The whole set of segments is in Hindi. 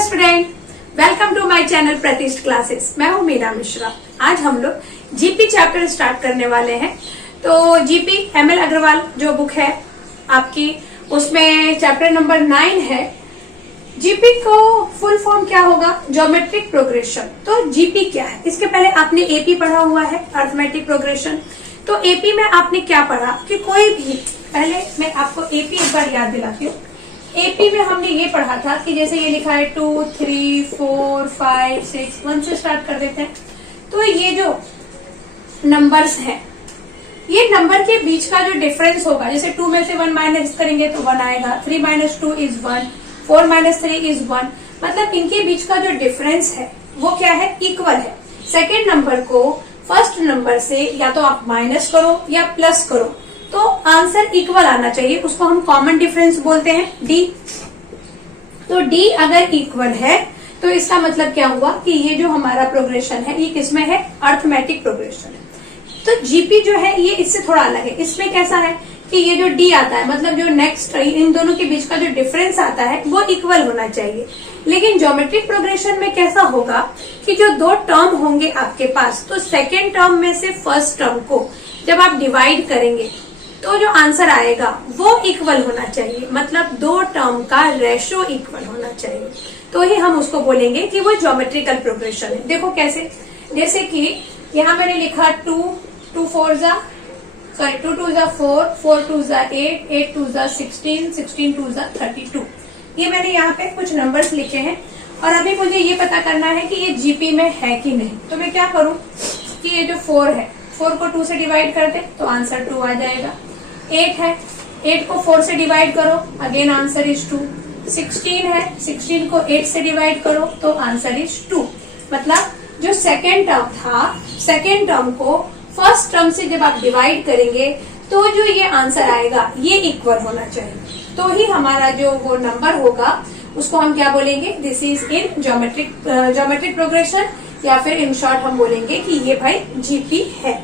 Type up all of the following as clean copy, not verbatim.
Student, welcome to my channel Pratishth classes. मैं हूं मीना मिश्रा। आज हम लोग जीपी चैप्टर स्टार्ट करने वाले हैं। तो जीपी एमएल अग्रवाल जो बुक है आपकी, उसमें चैप्टर नंबर 9 है। जीपी को फुल फॉर्म क्या होगा? Geometric progression. तो जीपी क्या है? इसके पहले आपने एपी पढ़ा हुआ है, अर्थमेटिक प्रोग्रेशन। तो एपी में आपने क्या पढ़ा कि कोई भी, पहले मैं आपको एपी एक बार याद दिलाती हूँ। एपी में हमने ये पढ़ा था कि जैसे ये लिखा है 2, 3, 4, 5, 6, 1 से स्टार्ट कर देते हैं। तो ये जो नंबर्स हैं, ये नंबर के बीच का जो डिफरेंस होगा, जैसे 2 में से 1 माइनस करेंगे तो 1 आएगा, 3 - 2 = 1, 4 - 3 = 1। मतलब इनके बीच का जो डिफरेंस है वो क्या है? इक्वल है। सेकेंड नंबर को फर्स्ट नंबर से या तो आप माइनस करो या प्लस करो, तो आंसर इक्वल आना चाहिए। उसको हम कॉमन डिफरेंस बोलते हैं, डी। तो डी अगर इक्वल है तो इसका मतलब क्या हुआ कि ये जो हमारा प्रोग्रेशन है ये किसमें है? अर्थमेटिक प्रोग्रेशन है। तो जीपी जो है ये इससे थोड़ा अलग है। इसमें कैसा है कि ये जो डी आता है, मतलब जो नेक्स्ट इन दोनों के बीच का जो डिफरेंस आता है वो इक्वल होना चाहिए। लेकिन ज्योमेट्रिक प्रोग्रेशन में कैसा होगा कि जो दो टर्म होंगे आपके पास, तो सेकेंड टर्म में से फर्स्ट टर्म को जब आप डिवाइड करेंगे तो जो आंसर आएगा वो इक्वल होना चाहिए। मतलब दो टर्म का रेशो इक्वल होना चाहिए, तो ही हम उसको बोलेंगे कि वो ज्योमेट्रिकल प्रोग्रेशन है। देखो कैसे, जैसे कि यहाँ मैंने लिखा 2 2 4 = 4, 4 2 = 8, 8 2 = 16, 16 2 = 32। ये मैंने यहाँ पे कुछ नंबर्स लिखे हैं और अभी मुझे ये पता करना है कि ये जीपी में है कि नहीं। तो मैं क्या करूं कि ये जो 4 है, 4 को 2 से डिवाइड कर दे तो आंसर 2 आ जाएगा। 8 है, 8 को 4 से डिवाइड करो, अगेन आंसर इज 2। 16 है, 16 को 8 से डिवाइड करो तो आंसर इज 2। मतलब जो सेकेंड टर्म था, सेकेंड टर्म को फर्स्ट टर्म से जब आप डिवाइड करेंगे तो जो ये आंसर आएगा ये इक्वल होना चाहिए। तो ही हमारा जो वो नंबर होगा उसको हम क्या बोलेंगे? This is in geometric progression, या फिर इन शॉर्ट हम बोलेंगे कि ये भाई जीपी है।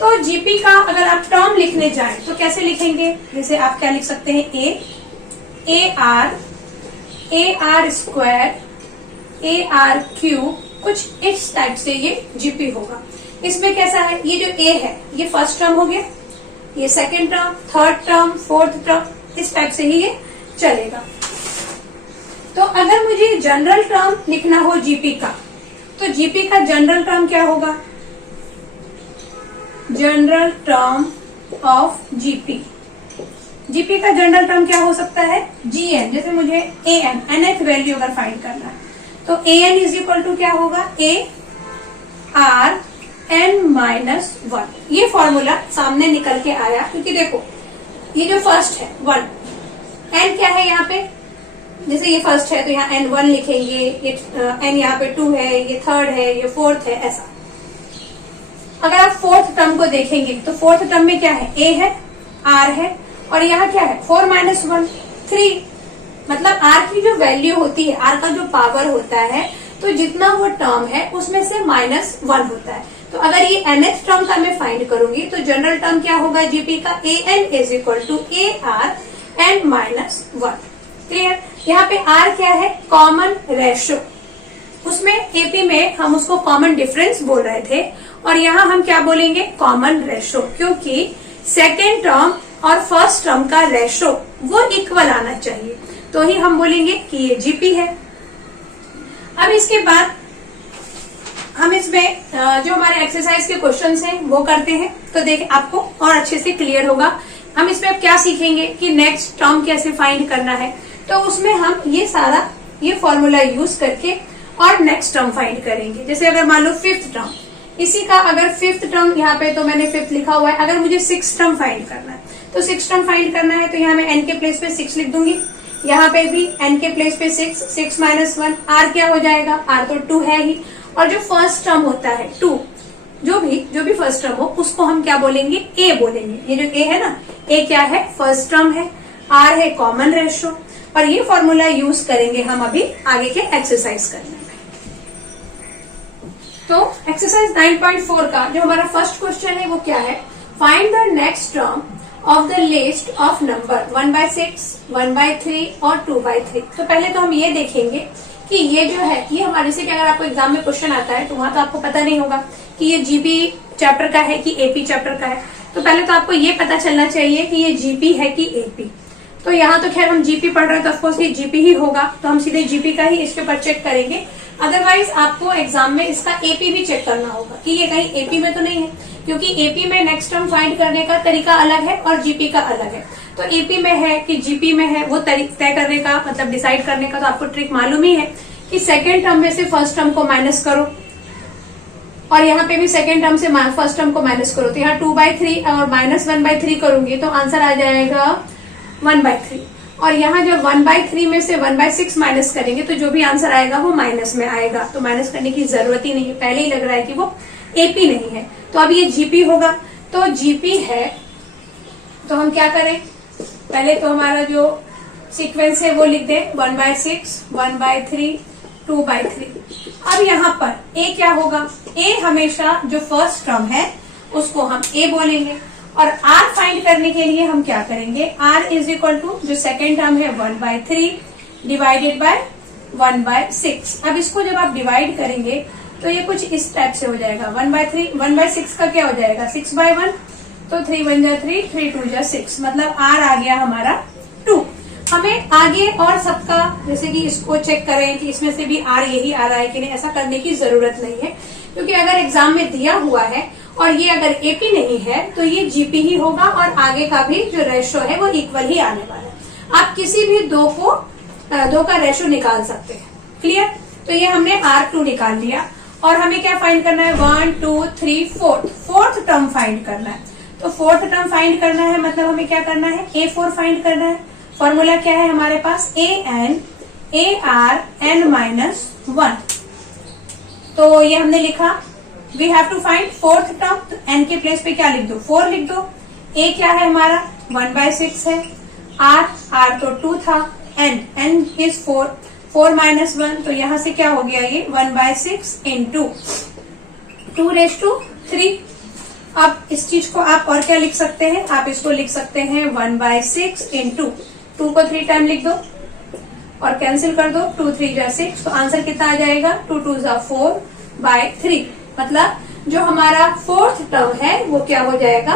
तो जीपी का अगर आप टर्म लिखने जाएं तो कैसे लिखेंगे? जैसे आप क्या लिख सकते हैं? AR स्क्वायर, AR क्यूब, कुछ इस टाइप से ये जीपी होगा। इसमें कैसा है? ये जो ए है ये फर्स्ट टर्म हो गया, ये second term, third term, fourth term, इस टाइप से ही ये चलेगा। तो अगर मुझे जनरल टर्म लिखना हो जीपी का, तो जीपी का जनरल टर्म क्या होगा? General term of GP, GP का जनरल टर्म क्या हो सकता है? जीएन। जैसे मुझे एन, nth वैल्यू अगर फाइंड करना है तो an = क्या होगा? AR n-1। ये फॉर्मूला सामने निकल के आया, क्योंकि देखो ये जो फर्स्ट है 1, n क्या है यहाँ पे? जैसे ये फर्स्ट है तो यहाँ n1 लिखेंगे, ये n यहाँ पे 2 है, ये थर्ड है, ये फोर्थ है, ऐसा। अगर आप फोर्थ टर्म को देखेंगे तो फोर्थ टर्म में क्या है? a है, r है, और यहाँ क्या है? 4 - 1 3। मतलब r की जो वैल्यू होती है, r का जो पावर होता है, तो जितना वो टर्म है उसमें से -1 होता है। तो अगर ये nth टर्म का मैं फाइंड करूंगी तो जनरल टर्म क्या होगा जीपी का? an = AR n-1। क्लियर? यहाँ पे r क्या है? Common ratio. उसमें एपी में हम उसको कॉमन डिफरेंस बोल रहे थे, और यहाँ हम क्या बोलेंगे? कॉमन रेशो, क्योंकि सेकेंड टर्म और फर्स्ट टर्म का रेशो वो इक्वल आना चाहिए, तो ही हम बोलेंगे कि ये जीपी है। अब इसके बाद हम इसमें जो हमारे एक्सरसाइज के क्वेश्चंस हैं वो करते हैं, तो देखिए आपको और अच्छे से क्लियर होगा। हम इसमें अब क्या सीखेंगे कि नेक्स्ट टर्म कैसे फाइंड करना है। तो उसमें हम ये सारा ये फॉर्मूला यूज करके और नेक्स्ट टर्म फाइंड करेंगे। जैसे अगर मान लो फिफ्थ टर्म, इसी का अगर फिफ्थ टर्म, यहाँ पे तो मैंने फिफ्थ लिखा हुआ है, अगर मुझे सिक्स टर्म फाइंड करना है तो सिक्स टर्म फाइंड करना है तो यहाँ मैं n के प्लेस पे 6 लिख दूंगी, यहाँ पे भी n के प्लेस पे 6, 6 - 1, r क्या हो जाएगा? r तो 2 है ही, और जो फर्स्ट टर्म होता है 2, जो भी फर्स्ट टर्म हो उसको हम क्या बोलेंगे? a बोलेंगे। ये जो a है ना, a क्या है? फर्स्ट टर्म है, r है कॉमन रेशो, और ये फॉर्मूला यूज करेंगे हम अभी आगे के एक्सरसाइज करने में। तो एक्सरसाइज 9.4 का जो हमारा फर्स्ट क्वेश्चन है वो क्या है? Find the next term of the list of number 1/6, 1/3 और 2/3। तो पहले तो हम ये देखेंगे कि ये जो है ये हमारे से कि अगर आपको एग्जाम में क्वेश्चन आता है तो वहां तो आपको पता नहीं होगा कि ये जीपी चैप्टर का है कि एपी चैप्टर का है। तो पहले तो आपको ये पता चलना चाहिए कि ये जीपी है कि एपी। तो यहाँ तो खैर हम जीपी पढ़ रहे हैं तो ऑफकोर्स ये जीपी ही होगा, तो हम सीधे जीपी का ही इसके ऊपर चेक करेंगे। अदरवाइज आपको एग्जाम में इसका एपी भी चेक करना होगा कि ये कहीं एपी में तो नहीं है, क्योंकि एपी में नेक्स्ट टर्म फाइंड करने का तरीका अलग है और जीपी का अलग है। तो एपी में है कि जीपी में है वो तय करने का मतलब डिसाइड करने का तो आपको ट्रिक मालूम ही है कि सेकेंड टर्म में से फर्स्ट टर्म को माइनस करो और यहाँ पे भी सेकेंड टर्म से फर्स्ट टर्म को माइनस करो। तो यहाँ 2/3 और -1/3 करूंगी तो आंसर आ जाएगा 1/3। और यहाँ जब 1/3 में से 1/6 माइनस करेंगे तो जो भी आंसर आएगा वो माइनस में आएगा। तो माइनस करने की जरूरत ही नहीं है, पहले ही लग रहा है कि वो एपी नहीं है। तो अब ये जीपी होगा। तो जीपी है तो हम क्या करें, पहले तो हमारा जो सीक्वेंस है वो लिख दे 1/6, 1/3, 2/3। अब यहाँ पर ए क्या होगा, ए हमेशा जो फर्स्ट टर्म है उसको हम ए बोलेंगे और आर फाइंड करने के लिए हम क्या करेंगे, आर इज इक्वल टू जो सेकेंड टर्म है 1/3 डिवाइडेड बाय 1/6। अब इसको जब आप डिवाइड करेंगे तो ये कुछ इस टाइप से हो जाएगा 1/3, 1/6 का क्या हो जाएगा 6/1, तो 3 1 जा 3, 3 2 जा 6, मतलब आर आ गया हमारा 2। हमें आगे और सबका जैसे कि इसको चेक करें कि इसमें से भी आर यही आ रहा है कि नहीं, ऐसा करने की जरूरत नहीं है, क्योंकि अगर एग्जाम में दिया हुआ है और ये अगर एपी नहीं है तो ये जीपी ही होगा और आगे का भी जो रेशो है वो इक्वल ही आने वाला है। आप किसी भी दो का रेशो निकाल सकते हैं। क्लियर। तो ये हमने R2 निकाल लिया और हमें क्या फाइंड करना है 1 2 3 फोर्थ टर्म फाइंड करना है। तो फोर्थ टर्म फाइंड करना है मतलब हमें क्या करना है A4 फाइंड करना है। फॉर्मूला क्या है हमारे पास AN तो ये हमने लिखा। We have to find fourth term, तो एन के प्लेस पे क्या लिख दो 4 लिख दो। ए क्या है हमारा 1/6 है, आर तो 2 था, एन इज 4 - 1 तो यहां से क्या हो गया ये 1/6 इंटू 2⁻3। अब इस चीज को आप और क्या लिख सकते हैं, आप इसको लिख सकते हैं 1/6 इंटू 2 को 3 टाइम लिख दो और कैंसिल कर दो, 2 3 जा 6, तो आंसर कितना आ जाएगा 2 2 जा 4/3। मतलब जो हमारा फोर्थ टर्म है वो क्या हो जाएगा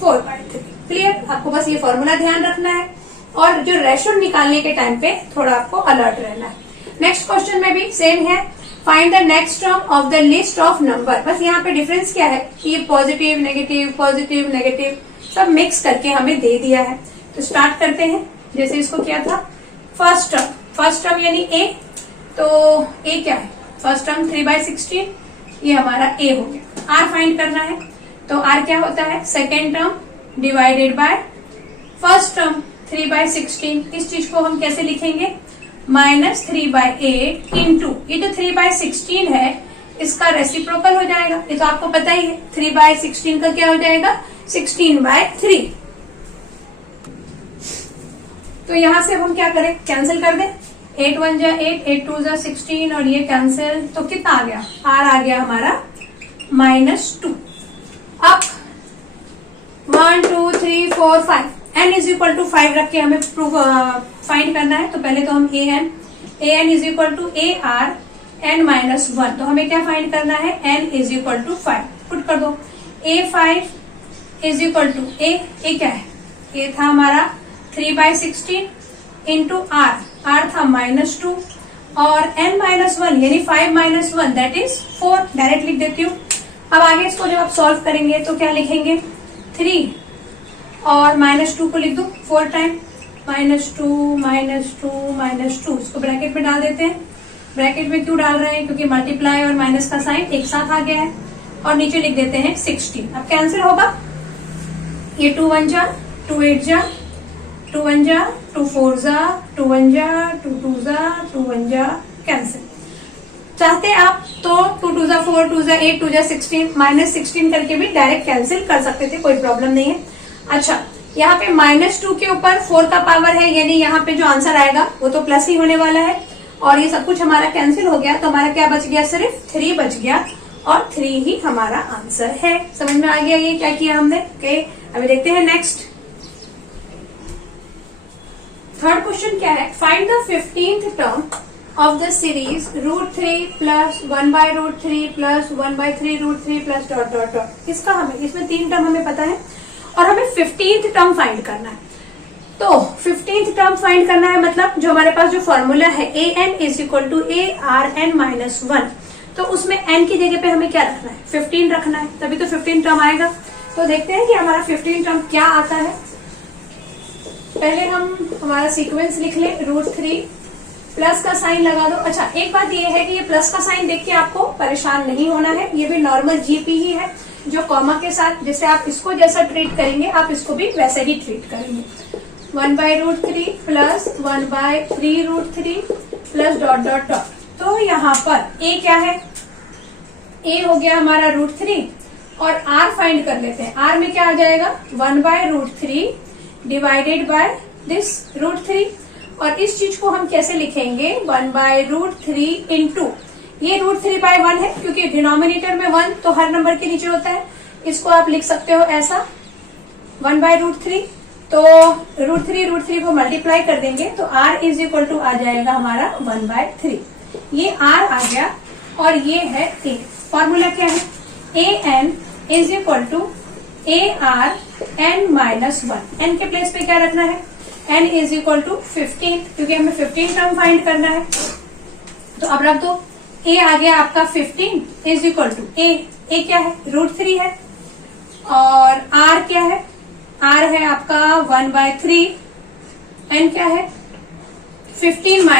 4/3। क्लियर। आपको बस ये फॉर्मूला ध्यान रखना है और जो रेशो निकालने के टाइम पे थोड़ा आपको अलर्ट रहना है। नेक्स्ट क्वेश्चन में भी सेम है, find the next term of the list of number. बस यहाँ पे डिफरेंस क्या है कि ये पॉजिटिव नेगेटिव सब मिक्स करके हमें दे दिया है। तो स्टार्ट करते हैं, जैसे इसको किया था फर्स्ट टर्म यानी ए। तो ए क्या है फर्स्ट टर्म 3/16, ये हमारा ए हो गया। आर फाइंड करना है तो आर क्या होता है second term divided by first term 3/16। इस चीज को हम कैसे लिखेंगे -3/8 इंटू ये जो 3/16 है इसका रेसिप्रोकल हो जाएगा। ये तो आपको पता ही है 3/16 का क्या हो जाएगा 16/3। तो यहां से हम क्या करें कैंसिल कर दें, 8 1 जा 8, 8 2 जा 16 और ये कैंसिल, तो कितना आ गया आर आ गया हमारा -2। अब 1 2 3 4 5 n इज इक्वल टू 5 रख के हमें प्रूव फाइंड करना है। तो पहले तो हम an is equal to AR n -1, तो हमें क्या फाइंड करना है n is equal to 5 put कर दो। A5 is equal to a क्या है a था हमारा 3/16 इंटू आर था -2 और n -1 यानी 5 - 1 दैट इज 4, डायरेक्ट लिख देती हूँ। अब आगे इसको जब आप सॉल्व करेंगे तो क्या लिखेंगे 3 और -2 को लिख दो 4 टाइम, -2 इसको ब्रैकेट में डाल देते हैं। ब्रैकेट में क्यों डाल रहे हैं क्योंकि मल्टीप्लाई और माइनस का साइन एक साथ आ गया है। और नीचे लिख देते हैं 16। अब कैंसिल होगा, ये 2 1 जा 2 8 जा 2 1 जा 2 4 जा 2 1 जा 2 2 जा 2 1 जा कैंसिल। चाहते आप तो 2 2 जा 4 2 जा 8 2 जा 16 -16 करके भी डायरेक्ट कैंसिल कर सकते थे, कोई प्रॉब्लम नहीं है। अच्छा यहाँ पे -2 के ऊपर 4 का पावर है यानी यहाँ पे जो आंसर आएगा वो तो प्लस ही होने वाला है और ये सब कुछ हमारा कैंसिल हो गया। तो हमारा क्या बच गया सिर्फ 3 बच गया और 3 ही हमारा आंसर है। समझ में आ गया ये क्या किया हमने। ओके अभी देखते हैं नेक्स्ट। थर्ड क्वेश्चन क्या है, find the 15th term of the series √3 plus 1/√3 plus 1/3√3 plus dot dot dot. इसका हमें, इसमें 3 टर्म हमें पता है और हमें 15th टर्म फाइंड करना है। तो 15th टर्म फाइंड करना है, मतलब जो हमारे पास जो फॉर्मूला है an is equal to ARn-1, तो उसमें n की जगह पे हमें क्या रखना है, 15 रखना है, तभी तो 15 टर्म आएगा। तो देखते हैं कि हमारा 15 टर्म क्या आता है। पहले हम हमारा सीक्वेंस लिख ले, √3 प्लस का साइन लगा दो। अच्छा, एक बात ये है कि ये प्लस का साइन देख के आपको परेशान नहीं होना है, ये भी नॉर्मल जीपी ही है, जो कॉमा के साथ, जैसे आप इसको जैसा ट्रीट करेंगे आप इसको भी वैसे ही ट्रीट करेंगे। 1/√3 plus 1/3√3 plus dot dot dot. तो यहाँ पर a क्या है, a हो गया हमारा √3 और r फाइंड कर लेते हैं। r में क्या आ जाएगा, 1/√3 डिवाइडेड बाय दिस √3, और इस चीज को हम कैसे लिखेंगे, 1/√3 इंटू, ये √3/1 है क्योंकि डिनोमिनेटर में 1 तो हर नंबर के नीचे होता है, इसको आप लिख सकते हो ऐसा 1/√3। तो √3 को मल्टीप्लाई कर देंगे तो r इज इक्वल टू आ जाएगा हमारा 1/3। ये r आ गया और ये है a। फॉर्मूला क्या है, an is equal to ARn-1। n के प्लेस पे क्या रखना है, n इज इक्वल टू 15, क्योंकि हमें 15 टर्म फाइंड करना है। तो अब रख दो, a आ गया आपका 15 इज इक्वल टू a क्या है, √3 है, और r क्या है, r है आपका 1/3, n क्या है 15 -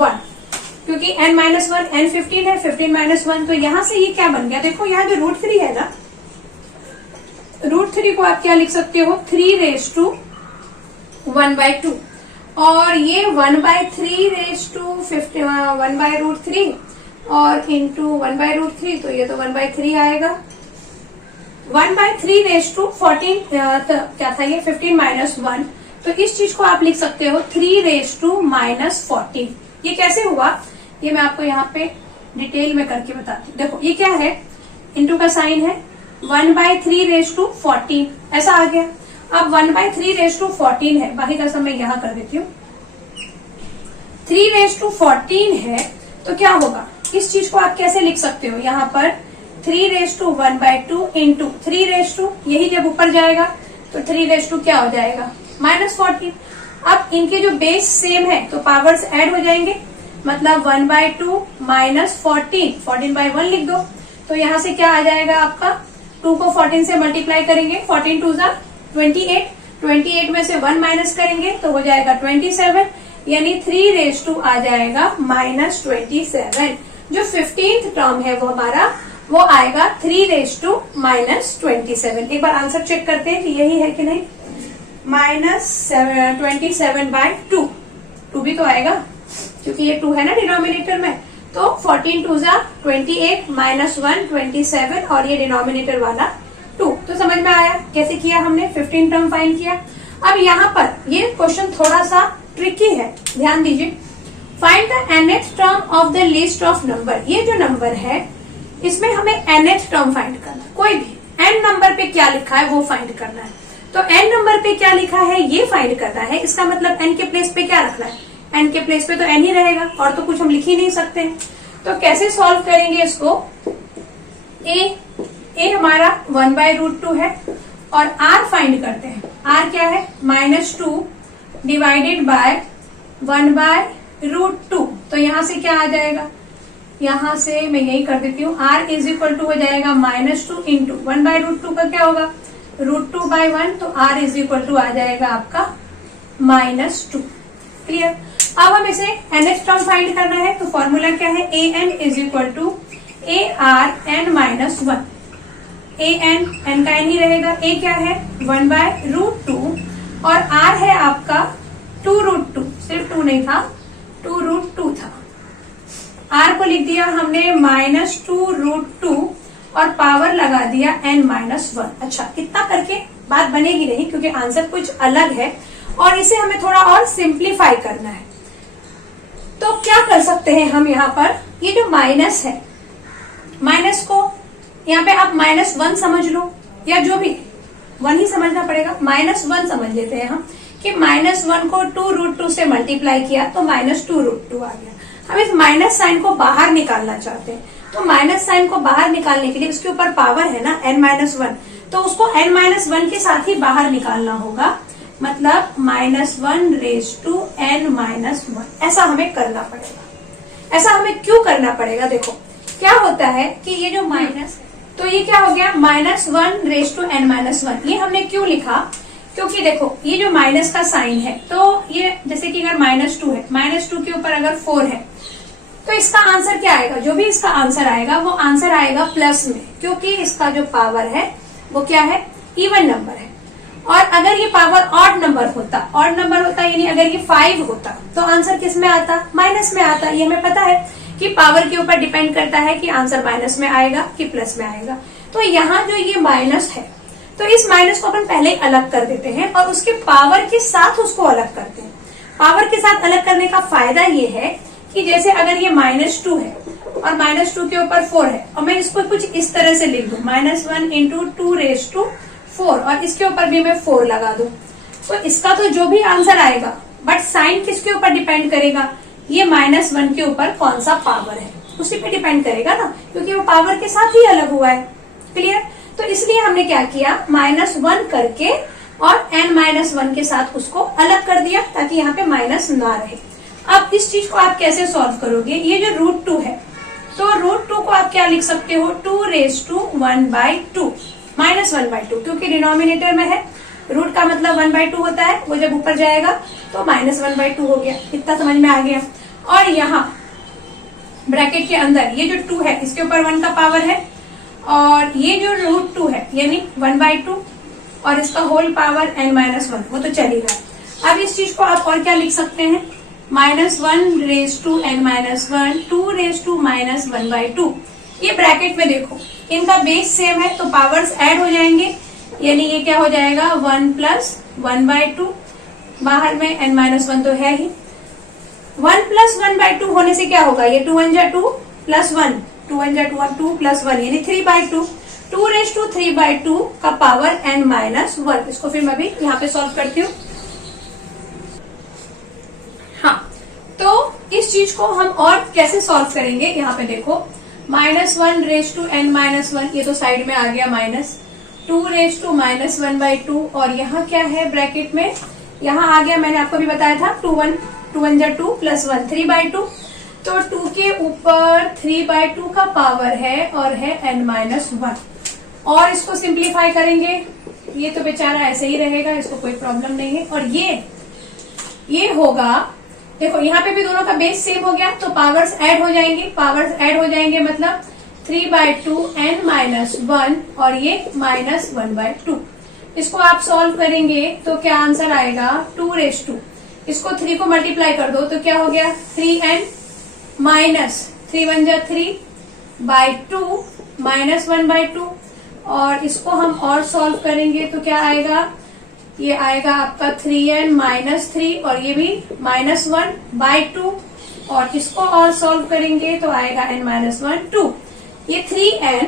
1, क्योंकि n - 1 n 15 है, 15 - 1, तो यहां से ये क्या बन गया, देखो यहाँ जो √3 है ना, √3 को आप क्या लिख सकते हो, 3 1/2, और ये 1/3 1/√3 और इंटू 1/√3, तो ये तो 1/3 आएगा। 1/3 14 क्या था ये, 15 - 1, तो इस चीज को आप लिख सकते हो 3 - 14। ये कैसे हुआ, ये मैं आपको यहाँ पे डिटेल में करके बताती हूँ। देखो ये क्या है, इंटू का साइन है, 1/3 ऐसा आ गया। अब 1/3 है, बाकी का सब मैं यहाँ कर देती हूँ। 3 है तो क्या होगा, इस चीज को आप कैसे लिख सकते हो, यहाँ पर 3 इंटू 3 यही जब ऊपर जाएगा तो 3 क्या हो जाएगा, -14। अब इनके जो बेस सेम है तो पावर्स ऐड हो जाएंगे, मतलब 1/2 14/1 लिख दो। तो यहाँ से क्या आ जाएगा आपका, 2 को 14 से मल्टीप्लाई करेंगे, 14 2 28 में से 1 माइनस करेंगे तो हो जाएगा 27, यानी 3 आ जाएगा -27। जो 15th टर्म है वो हमारा वो आएगा 3 -27। एक बार आंसर चेक करते हैं कि यही है कि नहीं, -27/2, 2 भी तो आएगा क्योंकि ये 2 है ना डिनोमिनेटर में। तो 14 2 28 -1 27 और ये डिनोमिनेटर वाला 2। तो समझ में आया कैसे किया हमने, 15 टर्म फाइंड किया। अब यहाँ पर ये क्वेश्चन थोड़ा सा ट्रिकी है, ध्यान दीजिए। Find the nth term of the list of number. ये जो नंबर है इसमें हमें nth टर्म फाइंड करना है, कोई भी n नंबर पे क्या लिखा है वो फाइंड करना है। तो n नंबर पे क्या लिखा है ये फाइंड करना है, इसका मतलब n के प्लेस पे क्या रखना है, n के प्लेस पे तो n ही रहेगा, और तो कुछ हम लिख ही नहीं सकते हैं। तो कैसे सॉल्व करेंगे इसको, a हमारा 1/√2 है और r फाइंड करते हैं। r क्या है, -2 डिवाइडेड बाय 1/√2। तो यहाँ से क्या आ जाएगा, यहाँ से मैं यही कर देती हूँ, r इज इक्वल टू हो जाएगा -2 इंटू 1/√2 का क्या होगा, √2/1, तो r इज इक्वल टू आ जाएगा आपका -2। क्लियर। अब हम इसे nth टर्म फाइंड करना है, तो फॉर्मूला क्या है, an is equal to ARn-1। n का n ही रहेगा, a क्या है 1/√2 और r है आपका 2√2, सिर्फ 2 नहीं था 2√2 था। r को लिख दिया हमने -2√2 और पावर लगा दिया n-1। अच्छा, इतना करके बात बनेगी नहीं क्योंकि आंसर कुछ अलग है और इसे हमें थोड़ा और सिंप्लीफाई करना है। तो क्या कर सकते हैं हम, यहाँ पर ये जो माइनस है, माइनस को यहाँ पे आप -1 समझ लो, या जो भी 1 ही समझना पड़ेगा, -1 समझ लेते हैं हम कि -1 को 2√2 से मल्टीप्लाई किया तो -2√2 आ गया। हम इस माइनस साइन को बाहर निकालना चाहते हैं। तो माइनस साइन को बाहर निकालने के लिए उसके ऊपर पावर है ना n-1, तो उसको n-1 के साथ ही बाहर निकालना होगा, मतलब -1 ऐसा हमें करना पड़ेगा। ऐसा हमें क्यों करना पड़ेगा? देखो क्या होता है कि ये जो माइनस है, तो ये क्या हो गया -1 ये हमने क्यों लिखा? क्योंकि देखो ये जो माइनस का साइन है, तो ये जैसे कि अगर -2 है, -2 के ऊपर अगर 4 है, तो इसका आंसर क्या आएगा? जो भी इसका आंसर आएगा वो आंसर आएगा प्लस में, क्योंकि इसका जो पावर है वो क्या है? इवन नंबर है। और अगर ये पावर ऑड नंबर होता यानी अगर ये 5 होता तो आंसर किस में आता? माइनस में आता। ये हमें पता है कि पावर के ऊपर डिपेंड करता है कि आंसर माइनस में आएगा कि प्लस में आएगा। तो यहाँ जो ये माइनस है, तो इस माइनस को अपन पहले अलग कर देते हैं और उसके पावर के साथ उसको अलग करते हैं। पावर के साथ अलग करने का फायदा ये है कि जैसे अगर ये -2 है और -2 के ऊपर 4 है, और मैं इसको कुछ इस तरह से लिख दूं, -1 × 2⁴ और इसके ऊपर भी मैं 4 लगा दूं, तो इसका तो जो भी आंसर आएगा, बट साइन किसके ऊपर डिपेंड करेगा? ये -1 के ऊपर कौन सा पावर है उसी पे डिपेंड करेगा ना, क्योंकि वो पावर के साथ ही अलग हुआ है। क्लियर? तो इसलिए हमने क्या किया, -1 करके और n-1 के साथ उसको अलग कर दिया ताकि यहाँ पे माइनस ना रहे। अब इस चीज को आप कैसे सॉल्व करोगे? ये जो √2 है, तो √2 को आप क्या लिख सकते हो? 2⁻² -1/2, क्योंकि डिनोमिनेटर में है, रूट का मतलब 1/2 होता है, वो जब ऊपर जाएगा तो -1/2 हो गया। इतना समझ में आ गया। और यहाँ ब्रैकेट के अंदर ये जो 2 है, इसके ऊपर 1 का पावर है, और ये जो √2 है यानी 1/2 और इसका होल पावर n-1, वो तो चल ही रहा है। अब इस चीज को आप और क्या लिख सकते हैं? -1⁻n-1 2⁻1/2। ये ब्रैकेट में देखो, इनका बेस सेम है तो पावर्स ऐड हो जाएंगे, यानी ये क्या हो जाएगा 1 + 1/2, बाहर में n-1 तो है ही। 1 + 1/2 होने से क्या होगा? ये 2 × 1 = 2 + 1, 2 × 1 = 2 + 1 यानी 3/2। 2⁻³ का पावर n-1। इसको फिर मैं भी यहाँ पे सॉल्व करती हूँ। हाँ, तो इस चीज को हम और कैसे सॉल्व करेंगे? यहाँ पे देखो, -1⁻n-1, ये तो साइड में आ गया माइनस, 2⁻1/2, और यहाँ क्या है ब्रैकेट में? यहाँ आ गया, मैंने आपको भी बताया था 2 × 1 = 2 + 1 3/2। तो 2 के ऊपर 3/2 का पावर है और है n-1। और इसको सिंप्लीफाई करेंगे, ये तो बेचारा ऐसे ही रहेगा, इसको कोई प्रॉब्लम नहीं है। और ये होगा, देखो यहाँ पे भी दोनों का बेस सेम हो गया तो पावर्स ऐड हो जाएंगे, मतलब 3/2 n-1 और ये -1/2। इसको आप सॉल्व करेंगे तो क्या आंसर आएगा? 2⁻²। इसको 3 को मल्टीप्लाई कर दो तो क्या हो गया? 3n -3 × 1 = 3/2 -1/2। और इसको हम और सॉल्व करेंगे तो क्या आएगा? ये आएगा आपका 3n -3 और ये भी -1/2। और इसको और सॉल्व करेंगे तो आएगा n-1 2। ये 3n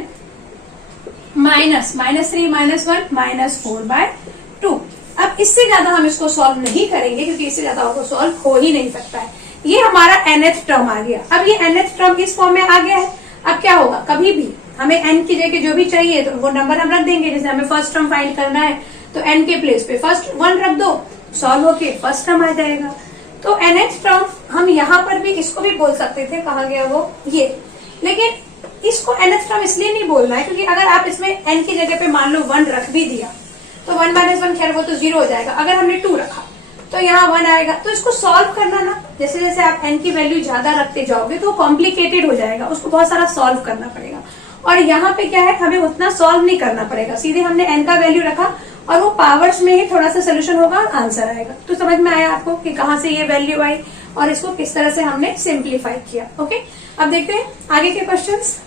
-3 -1 -4/2। अब इससे ज्यादा हम इसको सॉल्व नहीं करेंगे क्योंकि इससे ज्यादा आपको सॉल्व हो ही नहीं सकता है। ये हमारा nth टर्म आ गया। अब ये nth टर्म इस फॉर्म में आ गया है। अब क्या होगा, कभी भी हमें n की जगह जो भी चाहिए तो वो नंबर हम रख देंगे। जैसे हमें फर्स्ट टर्म फाइंड करना है तो n के प्लेस पे फर्स्ट 1 रख दो, सॉल्व होके फर्स्ट टर्म आ जाएगा। तो nth टर्म हम यहाँ पर भी इसको भी बोल सकते थे, कहा गया वो ये, लेकिन इसको nth टर्म इसलिए नहीं बोलना है क्योंकि अगर आप इसमें n की जगह पे मान लो 1 रख भी दिया तो 1 - 1 खैर वो तो 0 हो जाएगा। अगर हमने 2 रखा तो यहाँ 1 आएगा। तो इसको सॉल्व करना ना, जैसे जैसे आप n की वैल्यू ज्यादा रखते जाओगे तो कॉम्प्लिकेटेड हो जाएगा, उसको बहुत सारा सॉल्व करना पड़ेगा। और यहाँ पे क्या है, हमें उतना सॉल्व नहीं करना पड़ेगा, सीधे हमने n का वैल्यू रखा और वो पावर्स में ही थोड़ा सा सोल्यूशन होगा, आंसर आएगा। तो समझ में आया आपको कि कहाँ से ये वैल्यू आई और इसको किस तरह से हमने सिंप्लीफाई किया। ओके, अब देखते हैं आगे के questions.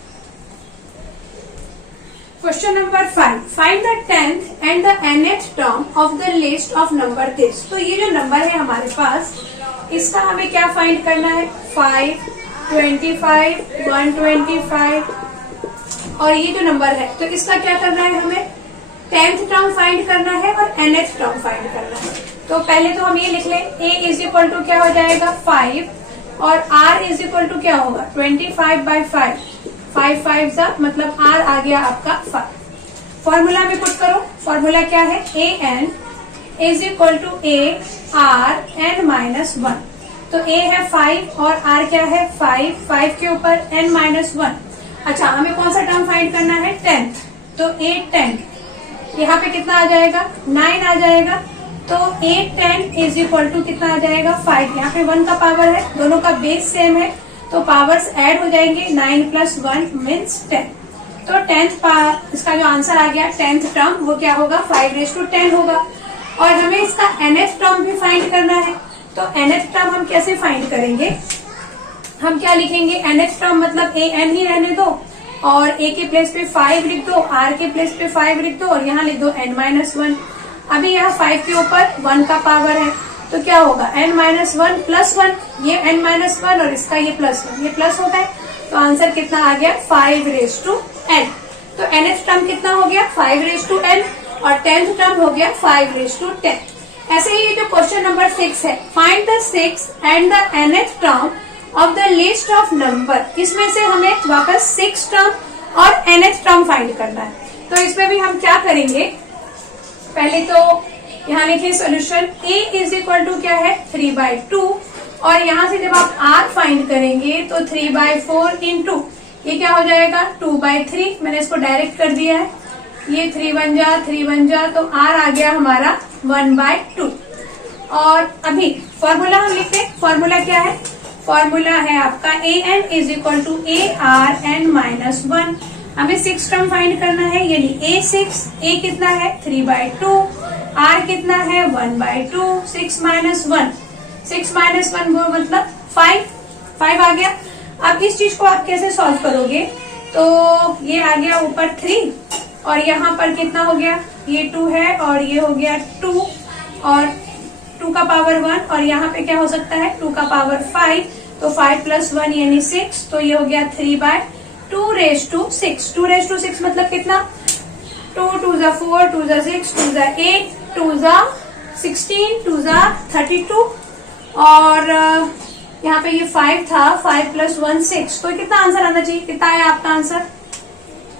Question number 5, find the 10th and the nth term of the list of number this. तो ये जो नंबर है हमारे पास, इसका हमें क्या फाइंड करना है? 5, 25, 125 और ये जो नंबर है तो इसका क्या करना है, हमें 10th टर्म फाइंड करना है और nth टर्म फाइंड करना है। तो पहले तो हम ये लिख लें, a = क्या हो जाएगा 5 और r इज इक्वल टू क्या होगा 25/5, 5 5 सा मतलब r आ गया आपका 5। फॉर्मूला में पुट करो, फॉर्मूला क्या है a n is equal to a r n minus 1। तो a है 5 और r क्या है 5, 5 के ऊपर n माइनस 1। अच्छा हमें कौन सा टर्म फाइंड करना है 10th, तो 8 10 यहाँ पे कितना आ जाएगा 9 आ जाएगा। तो 8 10 इज इक्वल टू कितना आ जाएगा 5। यहाँ पे 1 का पावर है, दोनों का बेस सेम है तो पावर्स ऐड हो जाएंगे, 9 प्लस 1 मीन्स 10। तो 10th इसका जो आंसर आ गया 10th टर्म वो क्या होगा 5/10 होगा। और हमें इसका nth टर्म भी फाइंड करना है, तो nth टर्म हम कैसे फाइंड करेंगे, हम क्या लिखेंगे nth टर्म मतलब a n ही रहने दो और a के प्लेस पे 5 लिख दो, r के प्लेस पे 5 लिख दो और यहाँ लिख दो n माइनस 1। अभी यहाँ 5 के ऊपर 1 का पावर है तो क्या होगा n माइनस 1 प्लस 1, ये n माइनस 1 और इसका ये प्लस 1, ये प्लस होता है तो आंसर कितना आ गया 5/n। तो nth टर्म कितना हो गया 5/n और 10th टर्म हो गया 5/10। ऐसे ही ये जो क्वेश्चन नंबर 6 है, find the 6th and the nth term of the list of number. इसमें से हमें वापस 6 टर्म और nth टर्म फाइंड करना है। तो इसमें भी हम क्या करेंगे, पहले तो यहाँ लिखिए solution a is equal to क्या है 3/2 और यहाँ से जब आप r फाइंड करेंगे तो 3/4 इंटू ये क्या हो जाएगा 2/3। मैंने इसको डायरेक्ट कर दिया है, ये 3 बन जा तो r आ गया हमारा 1/2। और अभी फॉर्मूला हम लिखते हैं, फॉर्मूला क्या है, फॉर्मूला है आपका a n is equal to a r n minus 1। हमें 6 टर्म फाइंड करना है, यानी a6, a कितना है 3/2, r कितना है 1/2, 6 माइनस 1, 6 माइनस 1 वो मतलब 5 आ गया। अब इस चीज को आप कैसे सॉल्व करोगे, तो ये आ गया ऊपर 3 और यहाँ पर कितना हो गया, ये 2 है और ये हो गया 2 और 2 का पावर 1 और यहाँ पे क्या हो सकता है 2 का पावर 5, तो 5 प्लस 1 यानी 6, तो ये हो गया 3/2/6। 2/6 मतलब कितना 2 2 जा 4, 2 जा 6, 2 जा 8, 2 जा 16, 2 जा 32 और यहाँ पे ये 5 था, 5 प्लस 1 6, तो कितना आंसर आना चाहिए, कितना है आपका आंसर।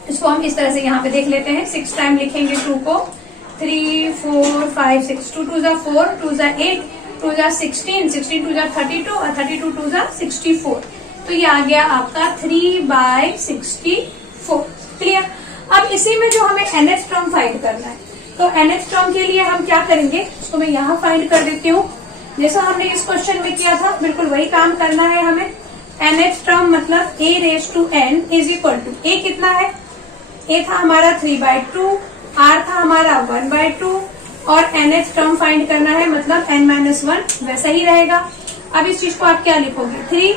इसको हम इस तरह से यहाँ पे देख लेते हैं, 6 टाइम लिखेंगे 2 को, 3 4 5 6, 2 2 जा 4, 2 जा 8, 2 जा 16, 16 2 जा 32 और 32 2 जा 64, तो ये आ गया आपका 3/64। क्लियर। अब इसी में जो हमें nth टर्म फाइंड करना है, तो nth टर्म के लिए हम क्या करेंगे, इसको मैं यहाँ फाइंड कर देती हूँ, जैसा हमने इस क्वेश्चन में किया था बिल्कुल वही काम करना है हमें। nth टर्म मतलब a⁴n is equal to a कितना है, a था हमारा 3/2, r था हमारा 1/2 और nth टर्म फाइंड करना है मतलब n माइनस 1 वैसा ही रहेगा। अब इस चीज को आप क्या लिखोगे 3,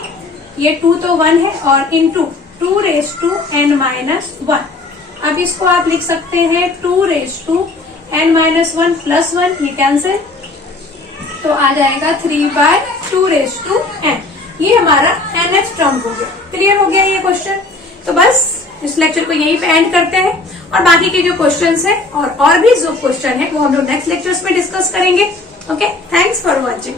ये 2 तो 1 है और इंटू 2⁻n माइनस 1। अब इसको आप लिख सकते हैं 2⁻n माइनस 1 प्लस 1, ये कैंसिल, तो आ जाएगा 3/2⁻n। ये हमारा nth टर्म हो गया। क्लियर हो गया ये क्वेश्चन। तो बस इस लेक्चर को यहीं पे एंड करते हैं और बाकी के जो क्वेश्चंस है और भी जो क्वेश्चन है वो हम लोग नेक्स्ट लेक्चर्स में डिस्कस करेंगे। Okay, thanks for watching.